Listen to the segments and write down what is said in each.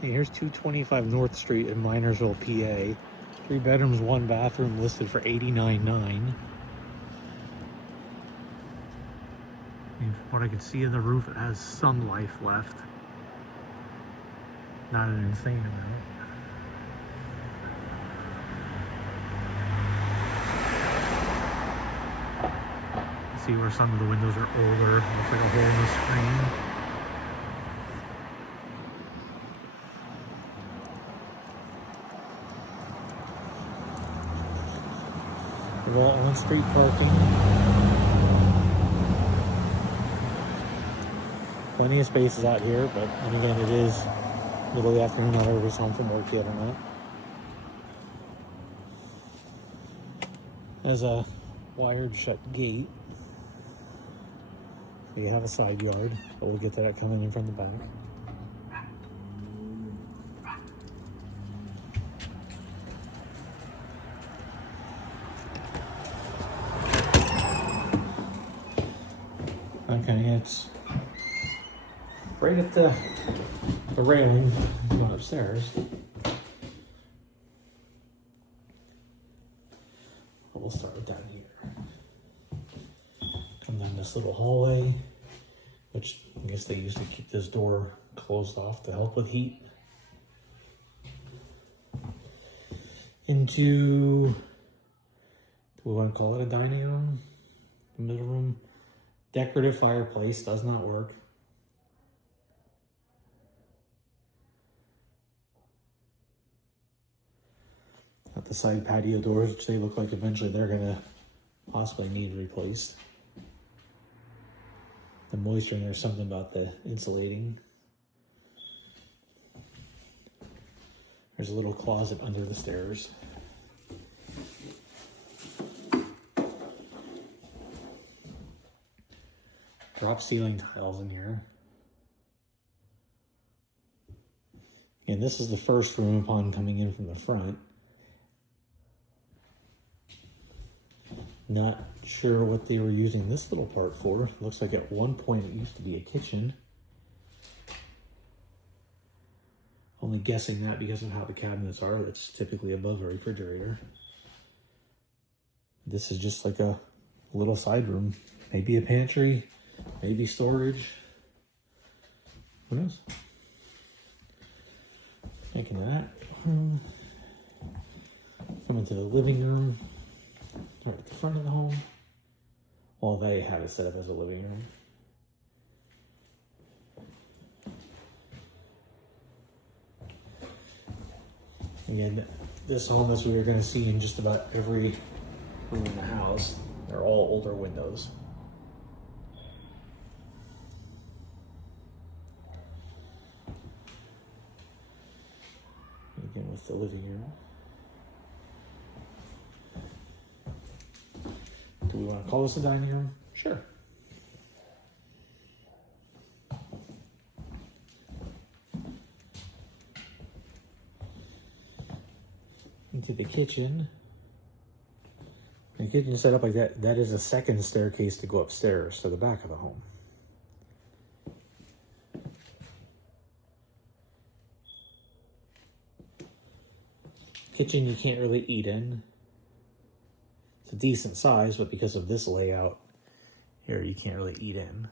Hey, here's 225 North Street in Minersville, PA. 3 bedrooms, 1 bathroom, listed for $89,900. From what I can see in the roof, it has some life left. Not an insane amount. See where some of the windows are older. Looks like a hole in the screen. They're all on-street parking. Plenty of spaces out here, but and again, it is middle of the afternoon. Not everybody's home from work yet or not. There's a wired shut gate. You have a side yard, but we'll get to that coming in from the back. Okay, it's right at the railing going upstairs. We'll start with down here. Come down this little hallway, which I guess they used to keep this door closed off to help with heat. Into, do we want to call it a dining room? The middle room. Decorative fireplace, does not work. Got the side patio doors, which they look like eventually they're gonna possibly need replaced. The moisture in there's something about the insulating. There's a little closet under the stairs. Drop ceiling tiles in here. And this is the first room upon coming in from the front. Not sure what they were using this little part for. Looks like at one point it used to be a kitchen. Only guessing that because of how the cabinets are. That's typically above a refrigerator. This is just like a little side room. Maybe a pantry, maybe storage. Who knows? Making that. Coming to the living room. Right at the front of the home. Well, they have it set up as a living room. Again, this home, as we were going to see in just about every room in the house, they're all older windows. Again, with the living room. Do we want to call this a dining room? Sure. Into the kitchen. The kitchen is set up like that. That is a second staircase to go upstairs to the back of the home. Kitchen you can't really eat in. It's a decent size, but because of this layout here, you can't really eat in.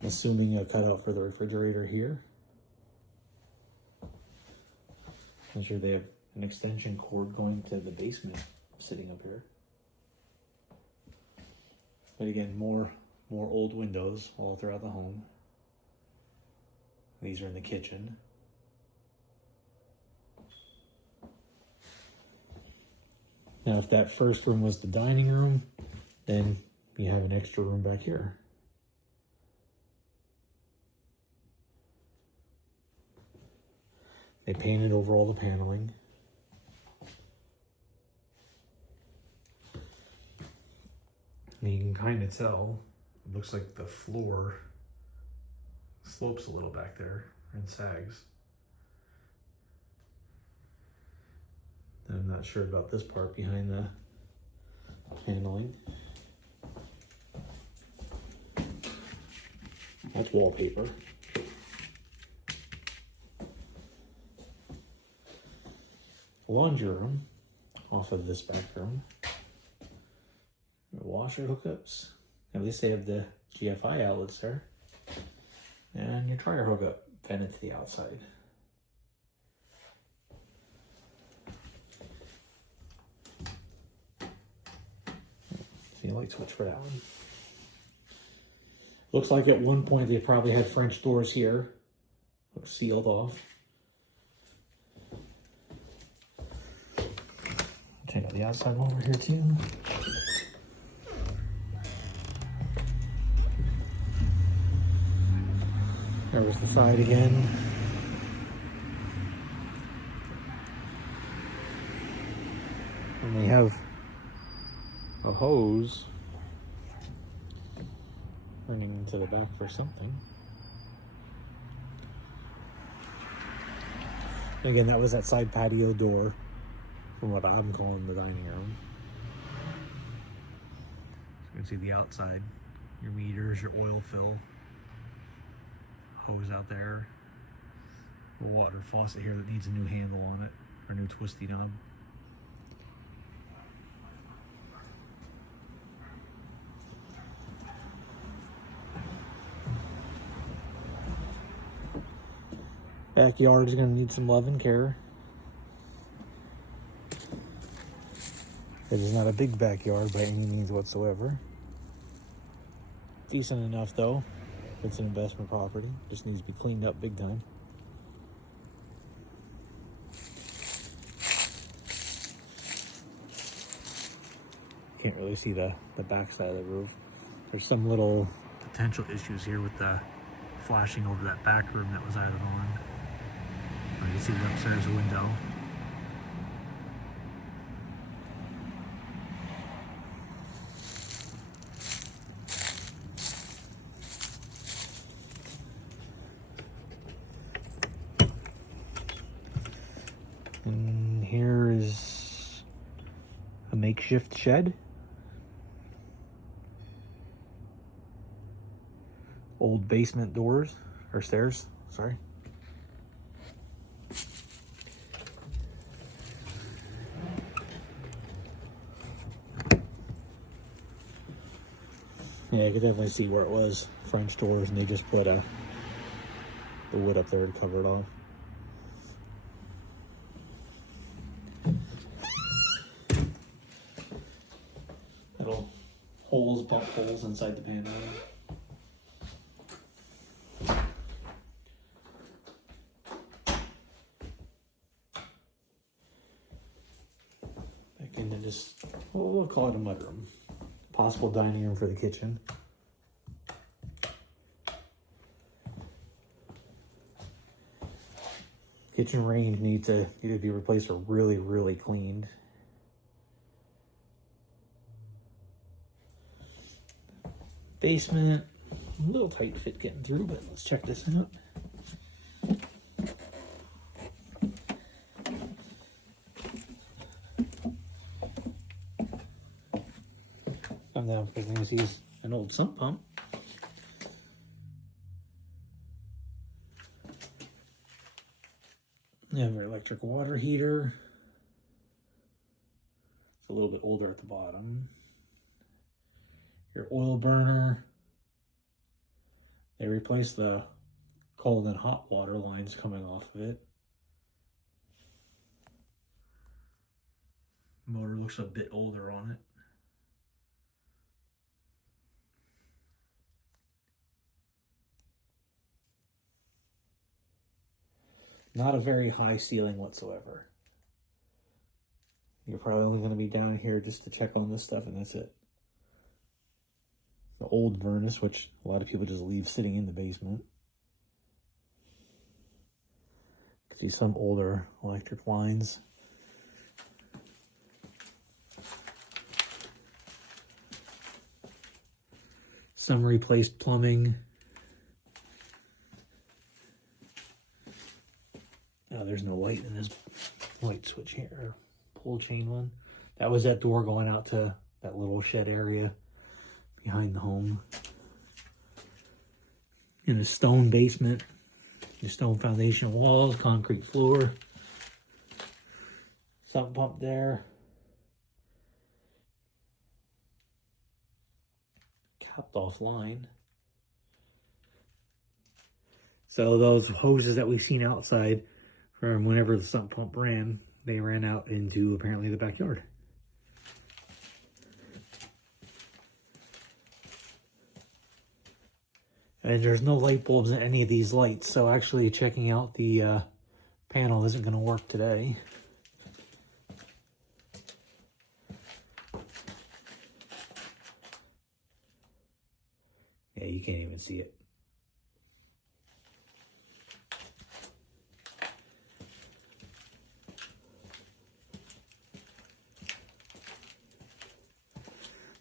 I'm assuming a cutout for the refrigerator here. I'm sure they have an extension cord going to the basement sitting up here. But again, more old windows all throughout the home. These are in the kitchen. Now, if that first room was the dining room, then you have an extra room back here. They painted over all the paneling. And you can kind of tell, it looks like the floor slopes a little back there and sags. I'm not sure about this part behind the paneling. That's wallpaper. Laundry room off of this back room. Washer hookups. At least they have the GFI outlets there. And your dryer hookup vented to the outside. See a light switch for that one. Looks like at one point they probably had French doors here. Looks sealed off. Check out the outside one over here too. There was the side again. And they have a hose running into the back for something. And again, that was that side patio door from what I'm calling the dining room. So you can see the outside, your meters, your oil fill. Hose out there, a water faucet here that needs a new handle on it, or a new twisty knob. Backyard is going to need some love and care. It is not a big backyard by any means whatsoever. Decent enough though. It's an investment property. Just needs to be cleaned up big time. Can't really see the back side of the roof. There's some little potential issues here with the flashing over that back room that was added on. You can see the upstairs window. And here is a makeshift shed. Old basement doors, or stairs, sorry. Yeah, you could definitely see where it was French doors, and they just put the wood up there to cover it off. Little holes, bump holes inside the panel. Back into just, well, we'll call it a mudroom. Possible dining room for the kitchen. Kitchen range needs to either be replaced or really, really cleaned. Basement, a little tight fit getting through, but let's check this out. Come down because I'm going to use an old sump pump. You have your electric water heater. It's a little bit older at the bottom. Your oil burner. They replaced the cold and hot water lines coming off of it. Motor looks a bit older on it. Not a very high ceiling whatsoever. You're probably only going to be down here just to check on this stuff, and that's it. The old furnace, which a lot of people just leave sitting in the basement. You can see some older electric lines. Some replaced plumbing. There's no light in this light switch here, pull chain one. That was that door going out to that little shed area behind the home. In a stone basement, the stone foundation walls, concrete floor, sump pump there, capped off line. So those hoses that we've seen outside from whenever the sump pump ran, they ran out into apparently the backyard. And there's no light bulbs in any of these lights, so actually checking out the panel isn't going to work today. Yeah, you can't even see it.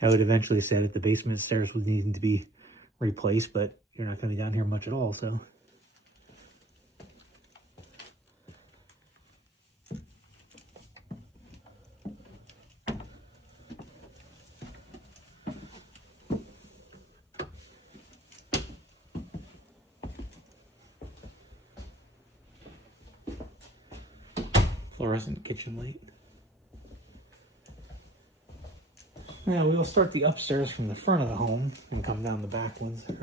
I would eventually say that the basement stairs would need to be replaced, but you're not going to be down here much at all, so. Fluorescent kitchen light. Now we'll start the upstairs from the front of the home and come down the back ones there.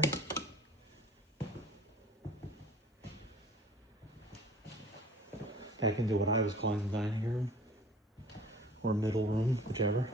Back into what I was calling the dining room or middle room, whichever.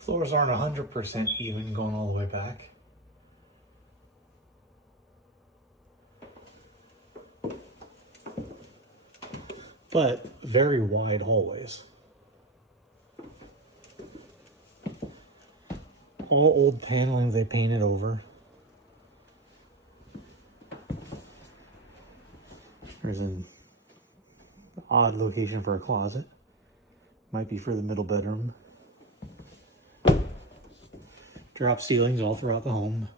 Floors aren't 100% even going all the way back. But very wide hallways. All old paneling they painted over. There's an odd location for a closet. Might be for the middle bedroom. Drop ceilings all throughout the home.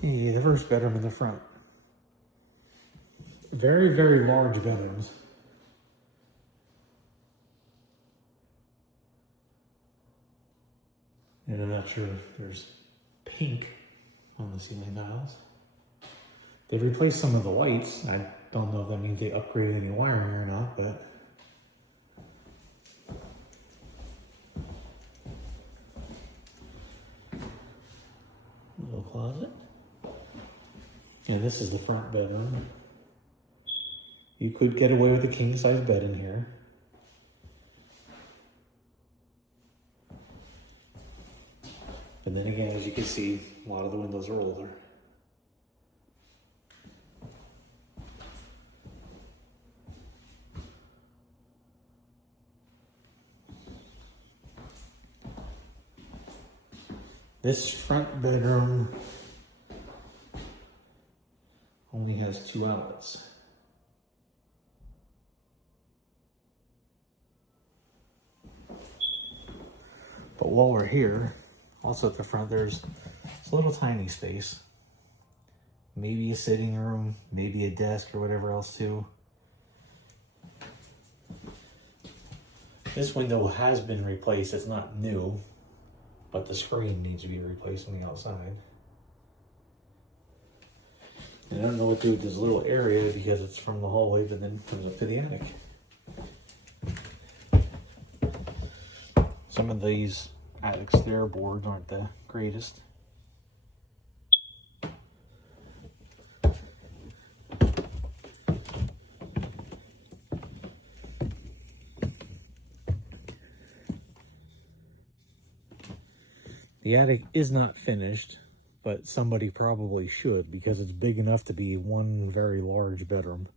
Yeah, the first bedroom in the front. Very, very large bedrooms. And I'm not sure if there's pink on the ceiling tiles. They replaced some of the lights. I don't know if that means they upgraded any wiring or not, but little closet. And this is the front bedroom. You could get away with a king size bed in here. And then again, as you can see, a lot of the windows are older. This front bedroom only has 2 outlets. But while we're here, also at the front, there's a little tiny space. Maybe a sitting room, maybe a desk or whatever else too. This window has been replaced. It's not new, but the screen needs to be replaced on the outside. And I don't know what to do with this little area because it's from the hallway but then comes up to the attic. Some of these attic stair boards aren't the greatest. The attic is not finished, but somebody probably should because it's big enough to be one very large bedroom.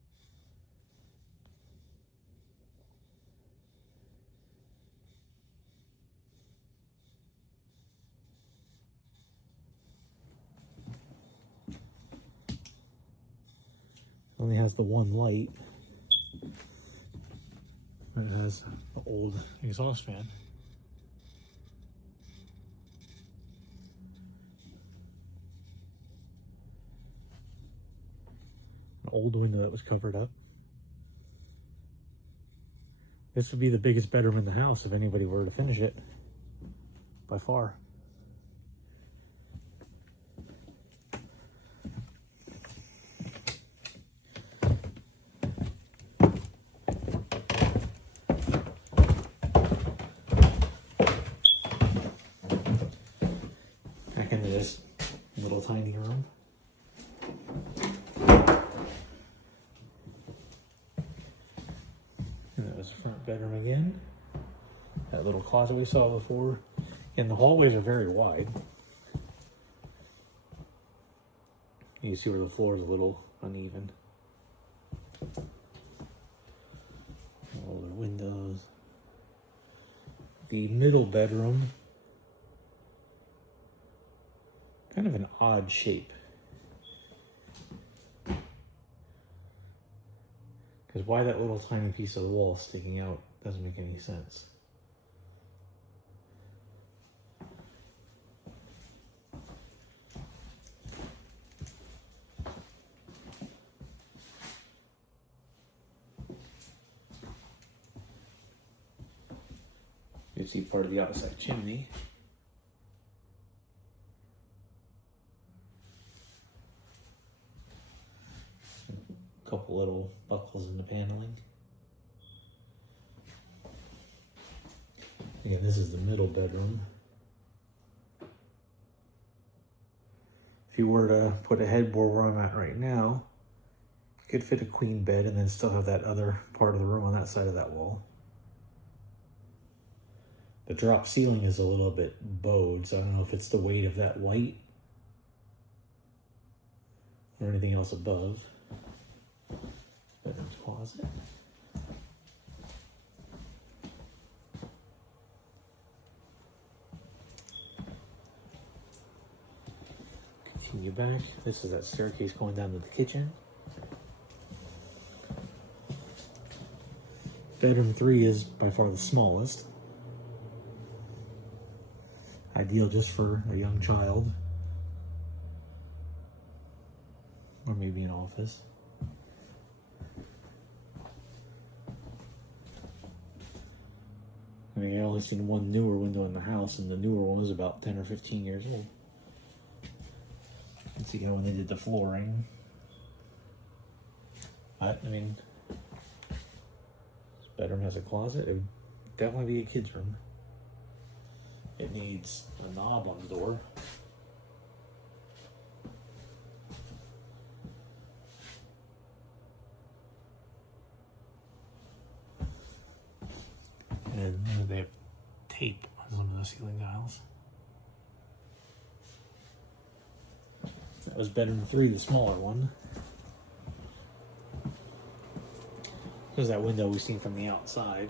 Only has the one light. And it has an old exhaust fan. An old window that was covered up. This would be the biggest bedroom in the house if anybody were to finish it, by far. Back into this little tiny room. And that was the front bedroom again. That little closet we saw before. And the hallways are very wide. You can see where the floor is a little uneven. All the windows. The middle bedroom, kind of an odd shape. Because why that little tiny piece of the wall sticking out doesn't make any sense. You see part of the outside chimney. A couple little buckles in the paneling. Again, this is the middle bedroom. If you were to put a headboard where I'm at right now, you could fit a queen bed and then still have that other part of the room on that side of that wall. The drop ceiling is a little bit bowed, so I don't know if it's the weight of that light or anything else above. Bedroom's closet. Continue back. This is that staircase going down to the kitchen. Bedroom 3 is by far the smallest. Ideal just for a young child. Or maybe an office. I mean, I only seen one newer window in the house, and the newer one was about 10 or 15 years old. You can see when they did the flooring. But, I mean, this bedroom has a closet. It would definitely be a kid's room. It needs a knob on the door. And they have tape on some of the ceiling tiles. That was bedroom 3, the smaller one. There's that window we've seen from the outside.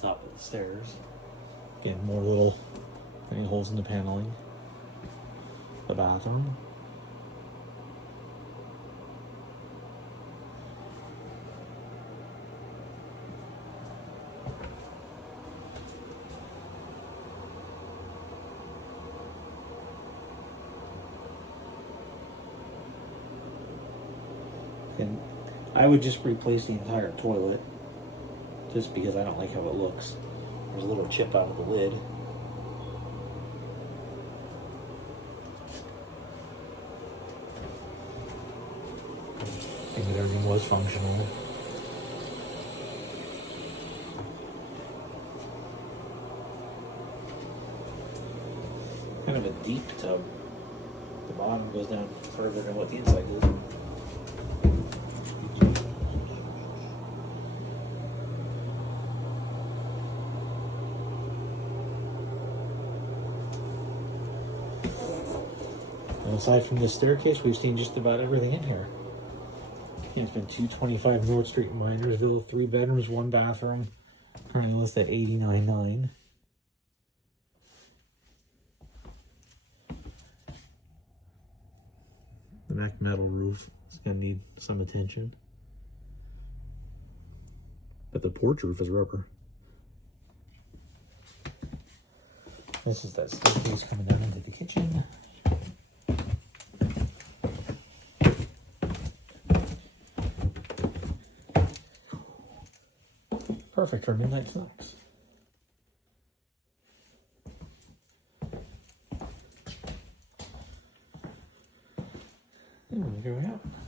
Top of the stairs. Again, more little tiny holes in the paneling. The bathroom. And I would just replace the entire toilet, just because I don't like how it looks. There's a little chip out of the lid. I think that everything was functional. Kind of a deep tub. The bottom goes down further than what the inside does. And aside from this staircase, we've seen just about everything in here. It's been 225 North Street in Minersville, 3 bedrooms, 1 bathroom. Currently listed at $89,900. The back metal roof is going to need some attention. but the porch roof is rubber. This is that staircase coming down into the kitchen. Perfect for midnight snacks. And we're going out.